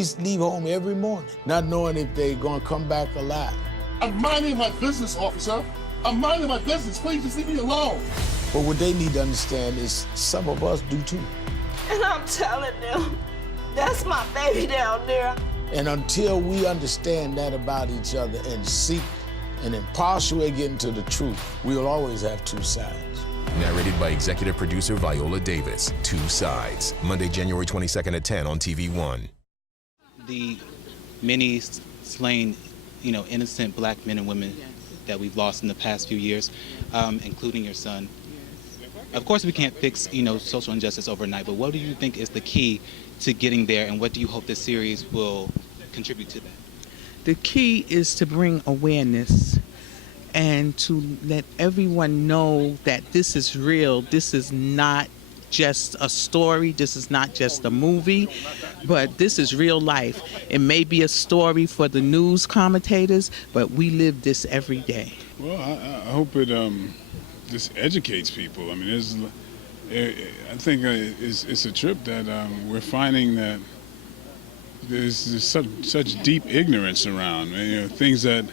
police leave home every morning, not knowing if they're gonna come back alive. I'm minding my business, officer. I'm minding my business. Please just leave me alone. But what they need to understand is some of us do too. And I'm telling them, that's my baby down there. And until we understand that about each other and seek an impartial way getting to the truth, we'll always have two sides. Narrated by executive producer Viola Davis. Two Sides. Monday, January 22nd at 10 on TVOne. The many slain, innocent black men and women that we've lost in the past few years, including your son. Of course, we can't fix, social injustice overnight, but what do you think is the key to getting there, and what do you hope this series will contribute to that? The key is to bring awareness and to let everyone know that this is real. This is not just a story. This is not just a movie, but this is real life. It may be a story for the news commentators, but we live this every day. Well, I hope it just educates people. I mean, I think it's a trip that we're finding that there's such deep ignorance around. Things that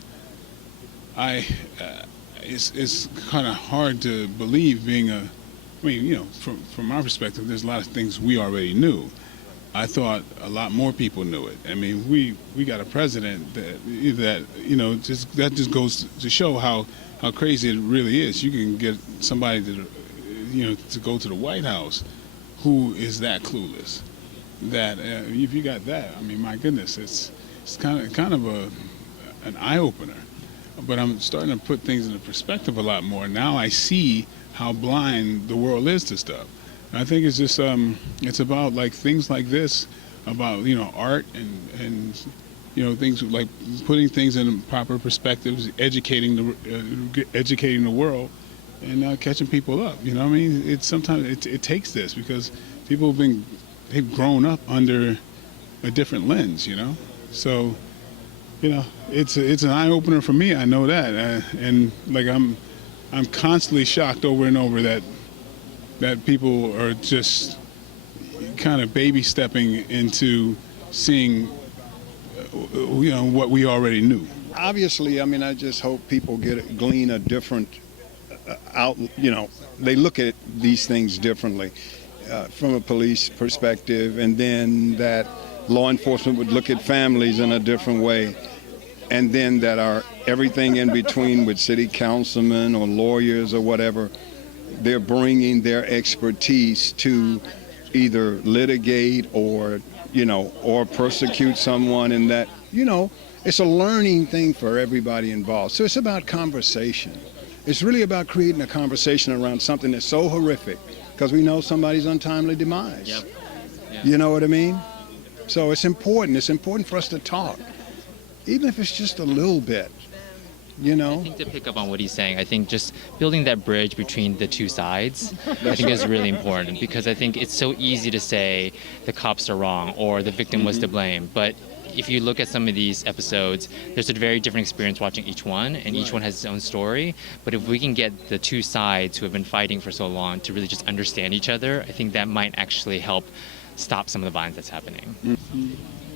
it's kind of hard to believe being from our perspective, there's a lot of things we already knew. I thought a lot more people knew it. I mean, we got a president that just goes to show how crazy it really is. You can get somebody to go to the White House who is that clueless. That if you got that, I mean, my goodness, it's kind of an eye opener. But I'm starting to put things into perspective a lot more. Now I see how blind the world is to stuff. And I think it's just it's about like things like this, about art and things like putting things in proper perspectives, educating the world, and catching people up. I mean, it's sometimes it takes this because people they've grown up under a different lens. So it's an eye opener for me. I know that, and like I'm constantly shocked over and over that people are just kind of baby stepping into seeing what we already knew. Obviously, I mean, I just hope people glean a different they look at these things differently from a police perspective, and then that law enforcement would look at families in a different way, and then that are everything in between with city councilmen or lawyers or whatever, they're bringing their expertise to either litigate or persecute someone, and that, it's a learning thing for everybody involved. So it's about conversation. It's really about creating a conversation around something that's so horrific, because we know somebody's untimely demise. Yep. Yeah. You know what I mean? So it's important. It's important for us to talk, even if it's just a little bit. I think to pick up on what he's saying, I think just building that bridge between the two sides, I think is really important, because I think it's so easy to say the cops are wrong or the victim was to blame. But if you look at some of these episodes, there's a very different experience watching each one, and each one has its own story. But if we can get the two sides who have been fighting for so long to really just understand each other, I think that might actually help stop some of the violence that's happening.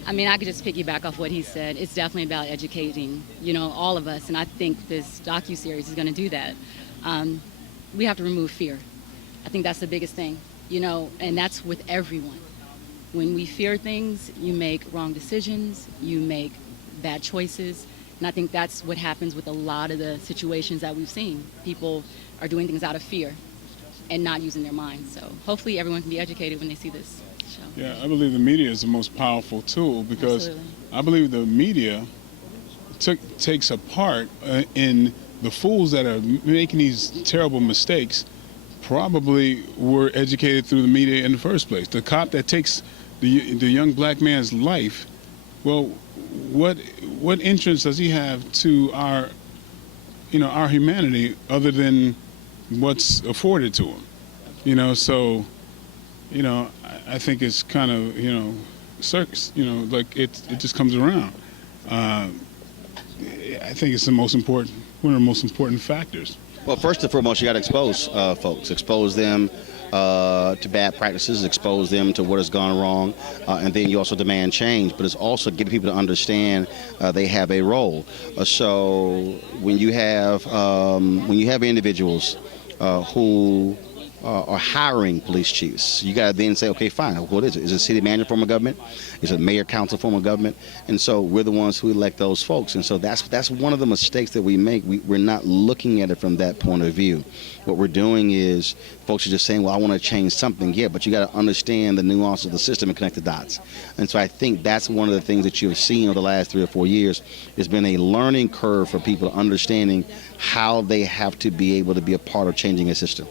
I mean, I could just piggyback off what he said. It's definitely about educating, all of us, and I think this docu-series is going to do that. We have to remove fear. I think that's the biggest thing, and that's with everyone. When we fear things, you make wrong decisions, you make bad choices, and I think that's what happens with a lot of the situations that we've seen. People are doing things out of fear and not using their minds. So hopefully everyone can be educated when they see this show. Yeah, I believe the media is the most powerful tool, because Absolutely. I believe the media takes a part in the fools that are making these terrible mistakes. Probably were educated through the media in the first place. The cop that takes the young black man's life, well, what entrance does he have to our humanity other than what's afforded to him? So I think it's kind of circus. Like it just comes around. I think it's one of the most important factors. Well, first and foremost, you got to expose folks, expose them to bad practices, expose them to what has gone wrong, and then you also demand change. But it's also getting people to understand they have a role. So when you have individuals who are hiring police chiefs, you got to then say, okay, fine, what is it? Is it city manager form of government? Is it mayor council form of government? And so we're the ones who elect those folks. And so that's one of the mistakes that we make. We're not looking at it from that point of view. What we're doing is folks are just saying, well, I want to change something. Yeah, but you got to understand the nuance of the system and connect the dots. And so I think that's one of the things that you've seen over the last 3 or 4 years. It's been a learning curve for people understanding how they have to be able to be a part of changing a system.